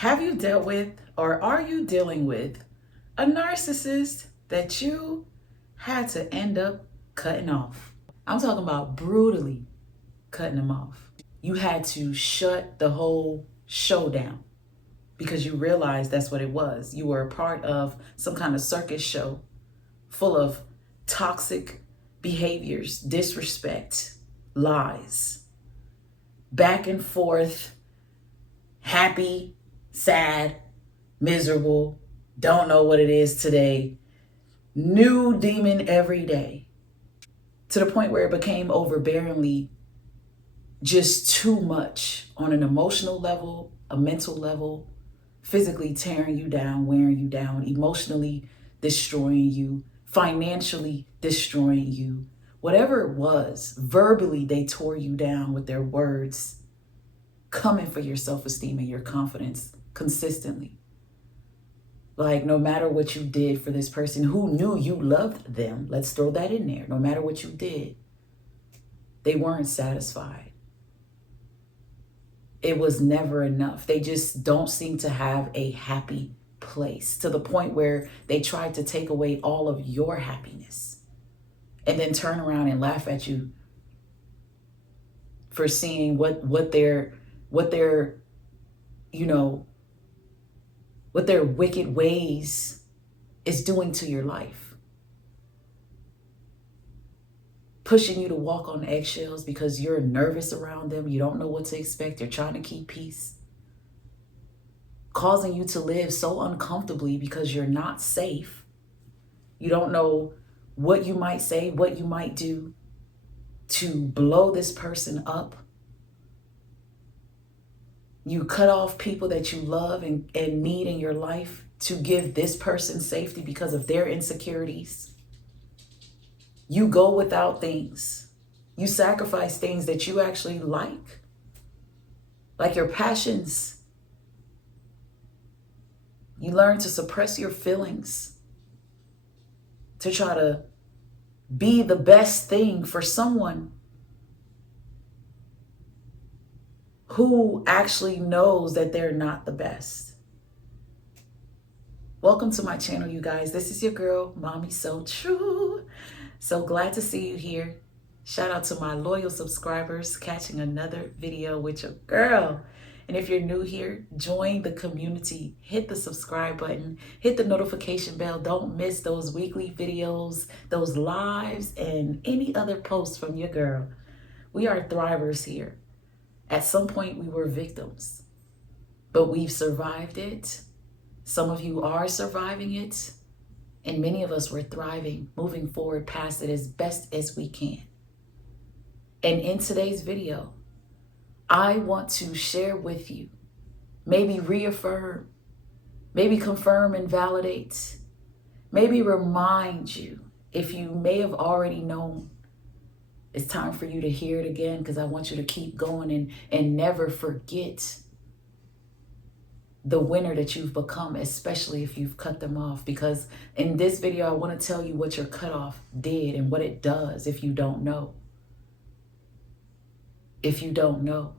Have you dealt with, or are you dealing with, a narcissist that you had to end up cutting off? I'm talking about brutally cutting them off. You had to shut the whole show down because you realized that's what it was. You were a part of some kind of circus show full of toxic behaviors, disrespect, lies, back and forth, happy, sad, miserable, don't know what it is today, new demon every day, to the point where it became overbearingly just too much on an emotional level, a mental level, physically tearing you down, wearing you down, emotionally destroying you, financially destroying you. Whatever it was, verbally they tore you down with their words, coming for your self-esteem and your confidence consistently. Like, no matter what you did for this person who knew you loved them, let's throw that in there. No matter what you did, they weren't satisfied. It was never enough. They just don't seem to have a happy place, to the point where they tried to take away all of your happiness and then turn around and laugh at you for seeing what their wicked ways is doing to your life. Pushing you to walk on eggshells because you're nervous around them. You don't know what to expect. You're trying to keep peace. Causing you to live so uncomfortably because you're not safe. You don't know what you might say, what you might do to blow this person up. You cut off people that you love and need in your life to give this person safety because of their insecurities. You go without things. You sacrifice things that you actually like your passions. You learn to suppress your feelings to try to be the best thing for someone who actually knows that they're not the best. Welcome to my channel, you guys. This is your girl, MamiSoTrue. So glad to see you here. Shout out to my loyal subscribers catching another video with your girl. And if you're new here, join the community. Hit the subscribe button, hit the notification bell. Don't miss those weekly videos, those lives, and any other posts from your girl. We are thrivers here. At some point, we were victims, but we've survived it. Some of you are surviving it, and many of us were thriving, moving forward past it as best as we can. And in today's video, I want to share with you, maybe reaffirm, maybe confirm and validate, maybe remind you, if you may have already known, it's time for you to hear it again, because I want you to keep going and never forget the winner that you've become, especially if you've cut them off. Because in this video, I want to tell you what your cutoff did and what it does if you don't know. If you don't know.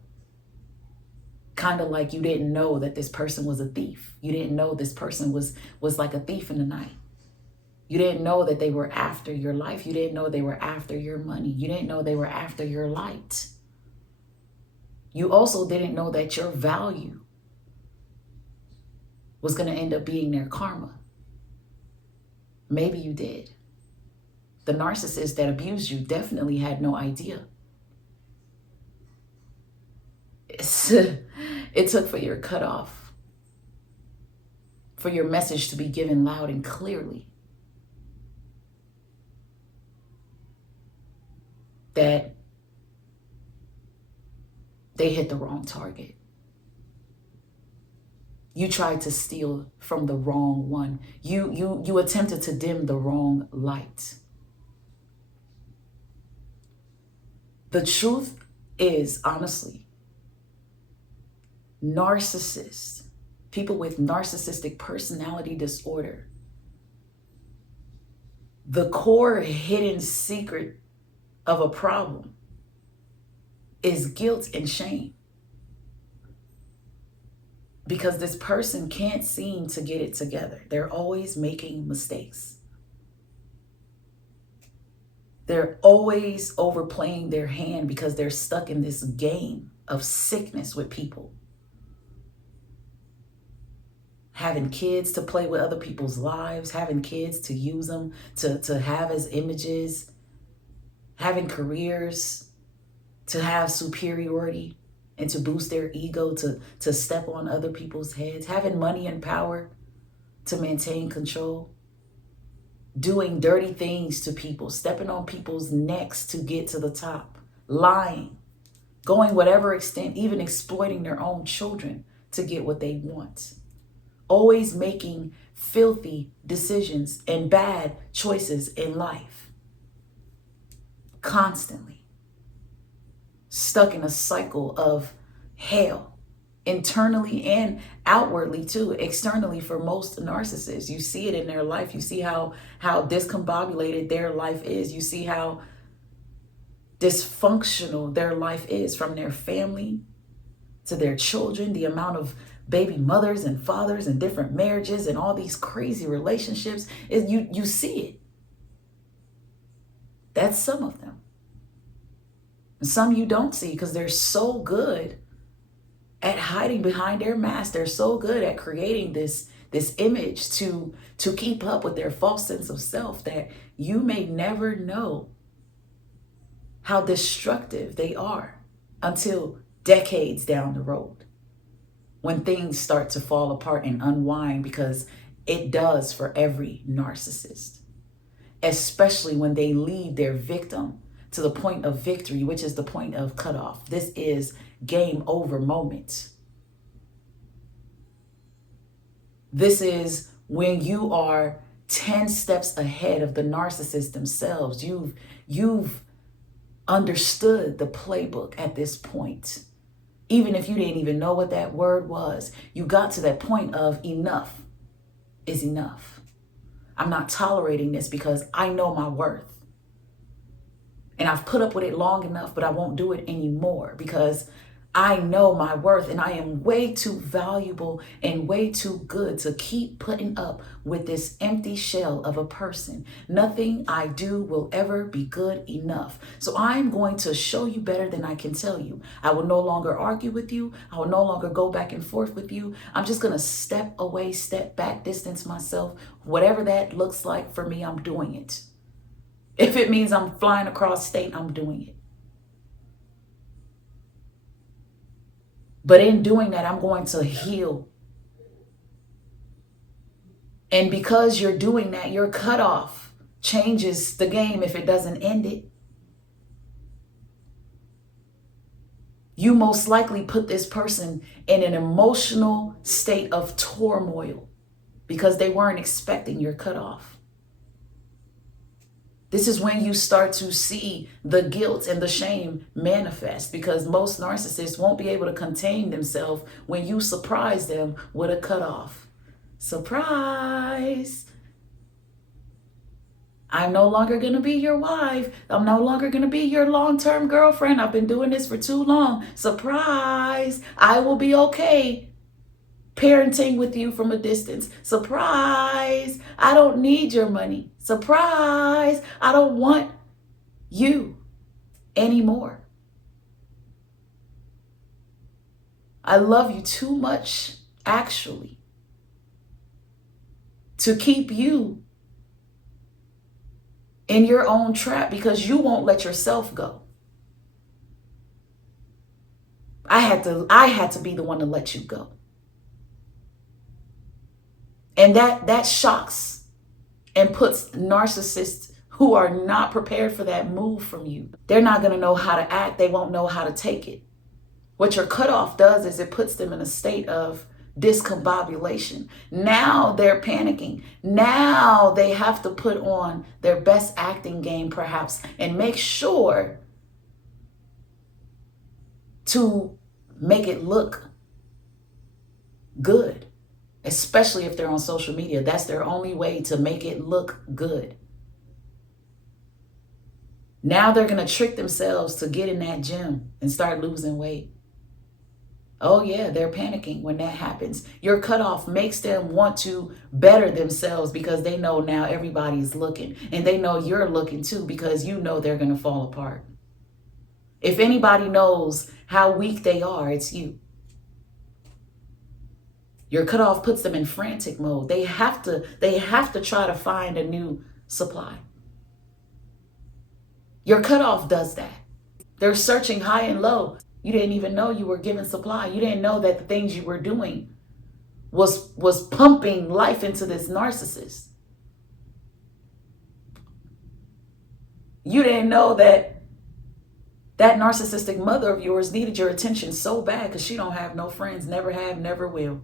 Kind of like you didn't know that this person was a thief. You didn't know this person was like a thief in the night. You didn't know that they were after your life. You didn't know they were after your money. You didn't know they were after your light. You also didn't know that your value was going to end up being their karma. Maybe you did. The narcissist that abused you definitely had no idea. It took for your cutoff, for your message to be given loud and clearly, that they hit the wrong target. You tried to steal from the wrong one. You attempted to dim the wrong light. The truth is, honestly, narcissists, people with narcissistic personality disorder, the core hidden secret of a problem is guilt and shame. because this person can't seem to get it together. They're always making mistakes. They're always overplaying their hand because they're stuck in this game of sickness with people. Having kids to play with other people's lives, having kids to use them to have as images, having careers to have superiority and to boost their ego, to step on other people's heads, having money and power to maintain control, doing dirty things to people, stepping on people's necks to get to the top, lying, going whatever extent, even exploiting their own children to get what they want. Always making filthy decisions and bad choices in life. Constantly. Stuck in a cycle of hell, internally and outwardly too. Externally, for most narcissists, you see it in their life. You see how discombobulated their life is. You see how dysfunctional their life is, from their family to their children, the amount of baby mothers and fathers and different marriages and all these crazy relationships. You see it. That's some of them. And some you don't see because they're so good at hiding behind their mask. They're so good at creating this image to keep up with their false sense of self that you may never know how destructive they are until decades down the road, when things start to fall apart and unwind, because it does for every narcissist, especially when they lead their victim to the point of victory, which is the point of cutoff. This is game over moment. This is when you are 10 steps ahead of the narcissist themselves. You've understood the playbook at this point. Even if you didn't even know what that word was, you got to that point of enough is enough. I'm not tolerating this because I know my worth. And I've put up with it long enough, but I won't do it anymore because I know my worth and I am way too valuable and way too good to keep putting up with this empty shell of a person. Nothing I do will ever be good enough. So I'm going to show you better than I can tell you. I will no longer argue with you. I will no longer go back and forth with you. I'm just going to step away, step back, distance myself. Whatever that looks like for me, I'm doing it. If it means I'm flying across state, I'm doing it. But in doing that, I'm going to heal. And because you're doing that, your cutoff changes the game if it doesn't end it. You most likely put this person in an emotional state of turmoil because they weren't expecting your cutoff. This is when you start to see the guilt and the shame manifest, because most narcissists won't be able to contain themselves when you surprise them with a cutoff. Surprise! I'm no longer going to be your wife. I'm no longer going to be your long-term girlfriend. I've been doing this for too long. Surprise! I will be okay parenting with you from a distance. Surprise! I don't need your money. Surprise! I don't want you anymore. I love you too much, actually, to keep you in your own trap because you won't let yourself go. I had to be the one to let you go. And that shocks and puts narcissists who are not prepared for that move from you. They're not going to know how to act. They won't know how to take it. What your cutoff does is it puts them in a state of discombobulation. Now they're panicking. Now they have to put on their best acting game, perhaps, and make sure to make it look good. Especially if they're on social media. That's their only way to make it look good. Now they're going to trick themselves to get in that gym and start losing weight. Oh yeah, they're panicking when that happens. Your cutoff makes them want to better themselves because they know now everybody's looking, and they know you're looking too because you know they're going to fall apart. If anybody knows how weak they are, it's you. Your cutoff puts them in frantic mode. They have to try to find a new supply. Your cutoff does that. They're searching high and low. You didn't even know you were giving supply. You didn't know that the things you were doing was pumping life into this narcissist. You didn't know that that narcissistic mother of yours needed your attention so bad because she don't have no friends, never have, never will.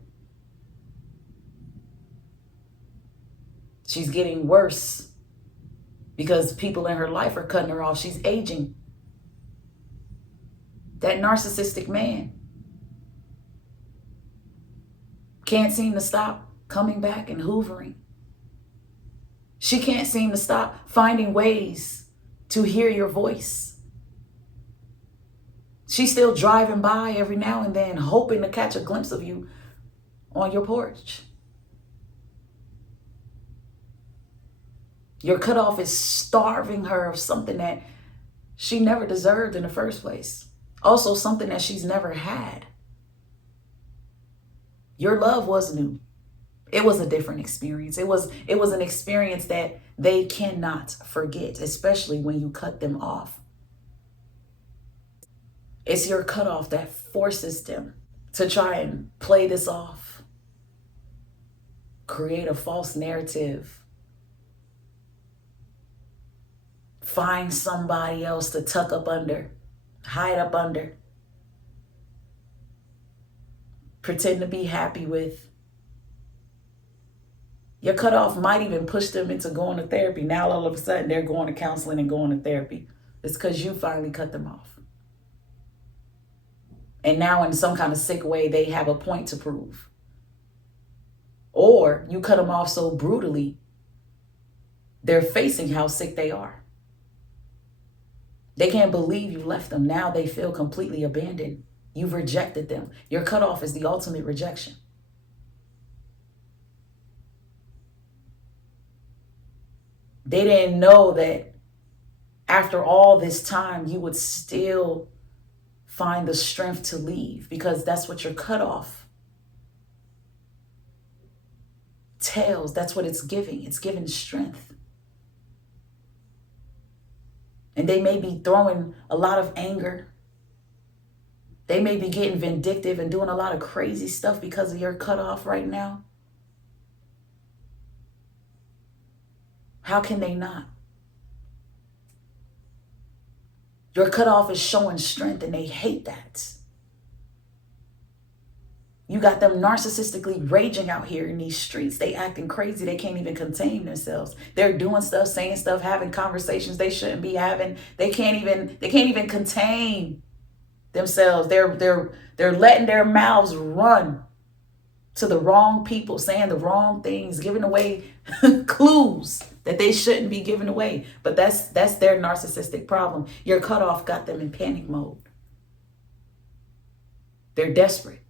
She's getting worse because people in her life are cutting her off. She's aging. That narcissistic man can't seem to stop coming back and hoovering. She can't seem to stop finding ways to hear your voice. She's still driving by every now and then, hoping to catch a glimpse of you on your porch. Your cutoff is starving her of something that she never deserved in the first place. Also, something that she's never had. Your love was new. It was a different experience. It was an experience that they cannot forget, especially when you cut them off. It's your cutoff that forces them to try and play this off, create a false narrative, find somebody else to tuck up under, hide up under, pretend to be happy with. Your cutoff might even push them into going to therapy. Now all of a sudden they're going to counseling and going to therapy. It's because you finally cut them off. And now in some kind of sick way, they have a point to prove. Or you cut them off so brutally, they're facing how sick they are. They can't believe you left them. Now they feel completely abandoned. You've rejected them. Your cutoff is the ultimate rejection. They didn't know that after all this time, you would still find the strength to leave, because that's what your cutoff tells. That's what it's giving. It's giving strength. And they may be throwing a lot of anger. They may be getting vindictive and doing a lot of crazy stuff because of your cutoff right now. How can they not? Your cutoff is showing strength and they hate that. You got them narcissistically raging out here in these streets. They acting crazy. They can't even contain themselves. They're doing stuff, saying stuff, having conversations they shouldn't be having. They can't even contain themselves. They're letting their mouths run to the wrong people, saying the wrong things, giving away clues that they shouldn't be giving away. But that's their narcissistic problem. Your cutoff got them in panic mode. They're desperate.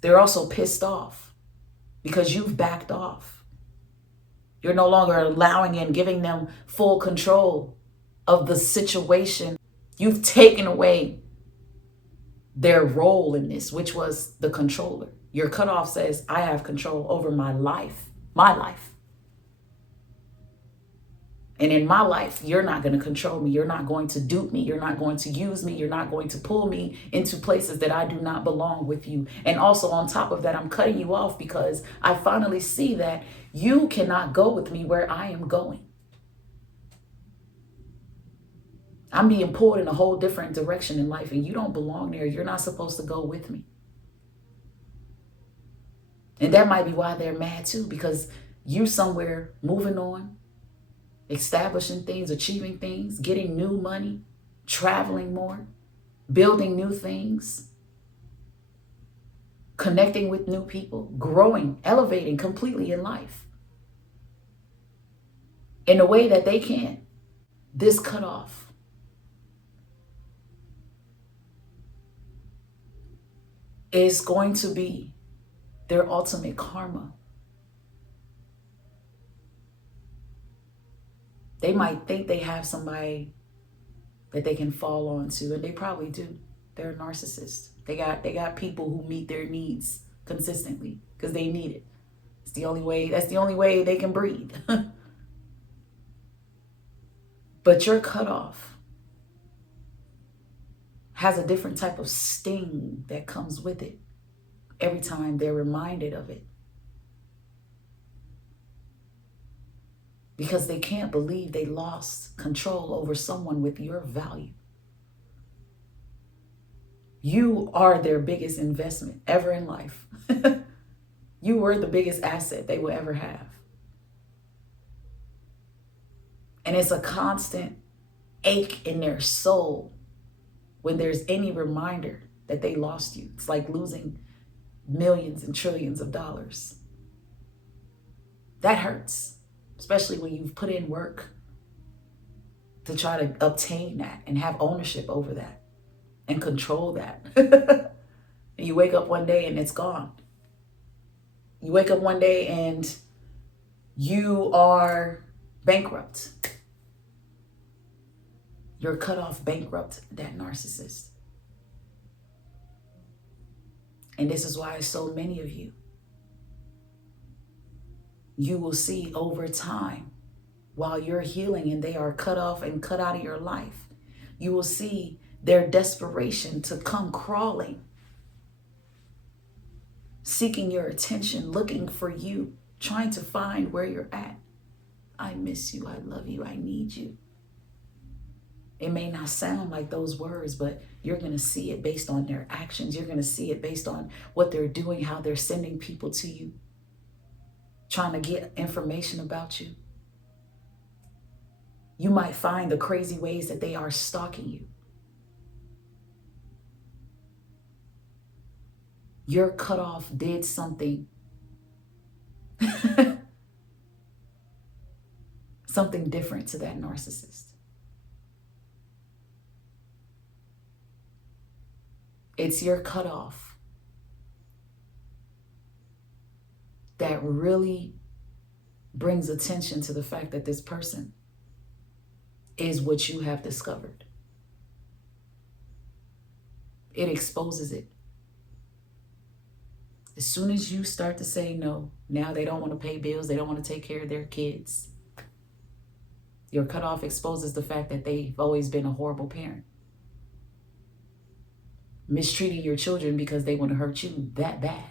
They're also pissed off because you've backed off. You're no longer allowing and giving them full control of the situation. You've taken away their role in this, which was the controller. Your cutoff says, I have control over my life. My life. And in my life, you're not going to control me. You're not going to dupe me. You're not going to use me. You're not going to pull me into places that I do not belong with you. And also on top of that, I'm cutting you off because I finally see that you cannot go with me where I am going. I'm being pulled in a whole different direction in life and you don't belong there. You're not supposed to go with me. And that might be why they're mad too, because you're somewhere moving on, establishing things, achieving things, getting new money, traveling more, building new things, connecting with new people, growing, elevating completely in life in a way that they can't. This cutoff is going to be their ultimate karma. They might think they have somebody that they can fall on to, and they probably do. They're a narcissist. They got people who meet their needs consistently because they need it. It's the only way. That's the only way they can breathe. But your cutoff has a different type of sting that comes with it every time they're reminded of it. Because they can't believe they lost control over someone with your value. You are their biggest investment ever in life. You were the biggest asset they will ever have. And it's a constant ache in their soul when there's any reminder that they lost you. It's like losing millions and trillions of dollars. That hurts, especially when you've put in work to try to obtain that and have ownership over that and control that. And you wake up one day and it's gone. You wake up one day and you are bankrupt. You're cut off, bankrupt, that narcissist. And this is why so many of you will see over time, while you're healing and they are cut off and cut out of your life, you will see their desperation to come crawling, seeking your attention, looking for you, trying to find where you're at. I miss you. I love you. I need you. It may not sound like those words, but you're going to see it based on their actions. You're going to see it based on what they're doing, how they're sending people to you, trying to get information about you. You might find the crazy ways that they are stalking you. Your cutoff did something, something different to that narcissist. It's your cutoff that really brings attention to the fact that this person is what you have discovered. It exposes it. As soon as you start to say no, now they don't want to pay bills, they don't want to take care of their kids. Your cutoff exposes the fact that they've always been a horrible parent. Mistreating your children because they want to hurt you that bad.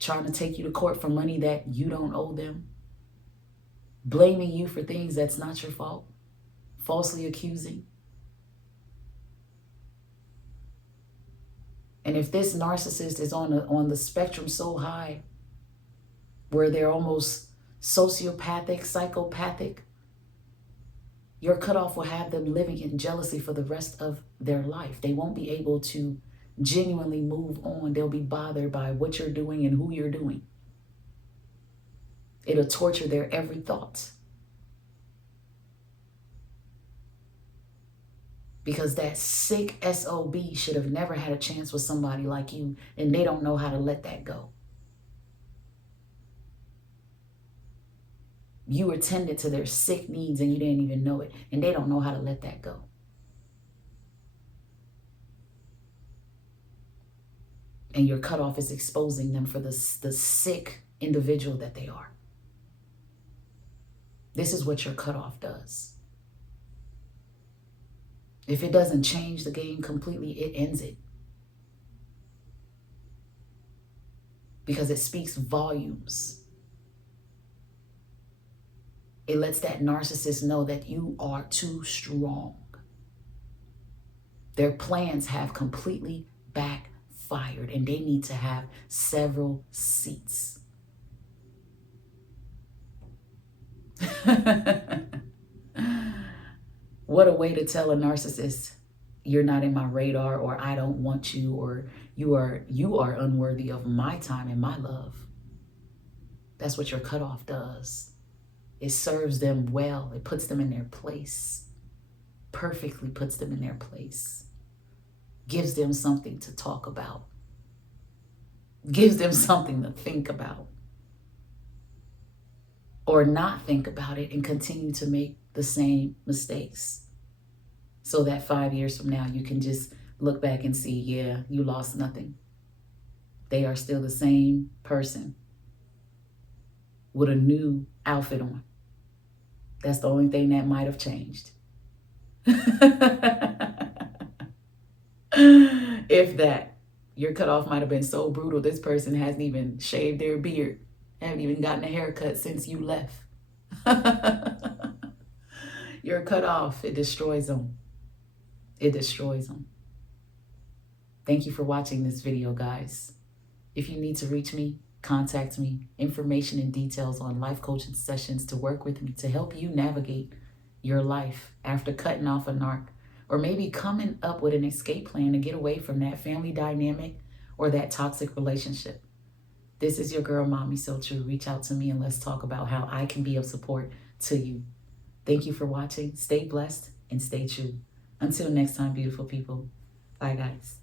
Trying to take you to court for money that you don't owe them. Blaming you for things that's not your fault. Falsely accusing. And if this narcissist is on the spectrum so high where they're almost sociopathic, psychopathic, your cutoff will have them living in jealousy for the rest of their life. They won't be able to genuinely move on. They'll be bothered by what you're doing and who you're doing. It'll torture their every thought. Because that sick SOB should have never had a chance with somebody like you, and they don't know how to let that go. You attended to their sick needs and you didn't even know it, and they don't know how to let that go. And your cutoff is exposing them for the sick individual that they are. This is what your cutoff does. If it doesn't change the game completely, it ends it. Because it speaks volumes. It lets that narcissist know that you are too strong. Their plans have completely backfired and they need to have several seats. What a way to tell a narcissist, you're not in my radar, or I don't want you, or you are unworthy of my time and my love. That's what your cutoff does. It serves them well. It puts them in their place. Perfectly puts them in their place. gives them something to talk about, gives them something to think about, or not think about it and continue to make the same mistakes. So that 5 years from now, you can just look back and see, yeah, you lost nothing. They are still the same person with a new outfit on. That's the only thing that might have changed. If that. Your cutoff might have been so brutal, this person hasn't even shaved their beard, haven't even gotten a haircut since you left. Your cutoff, it destroys them. It destroys them. Thank you for watching this video, guys. If you need to reach me, contact me. Information and details on life coaching sessions to work with me to help you navigate your life after cutting off a narc, or maybe coming up with an escape plan to get away from that family dynamic or that toxic relationship. This is your girl, MamiSoTrue. Reach out to me and let's talk about how I can be of support to you. Thank you for watching. Stay blessed and stay true. Until next time, beautiful people. Bye, guys.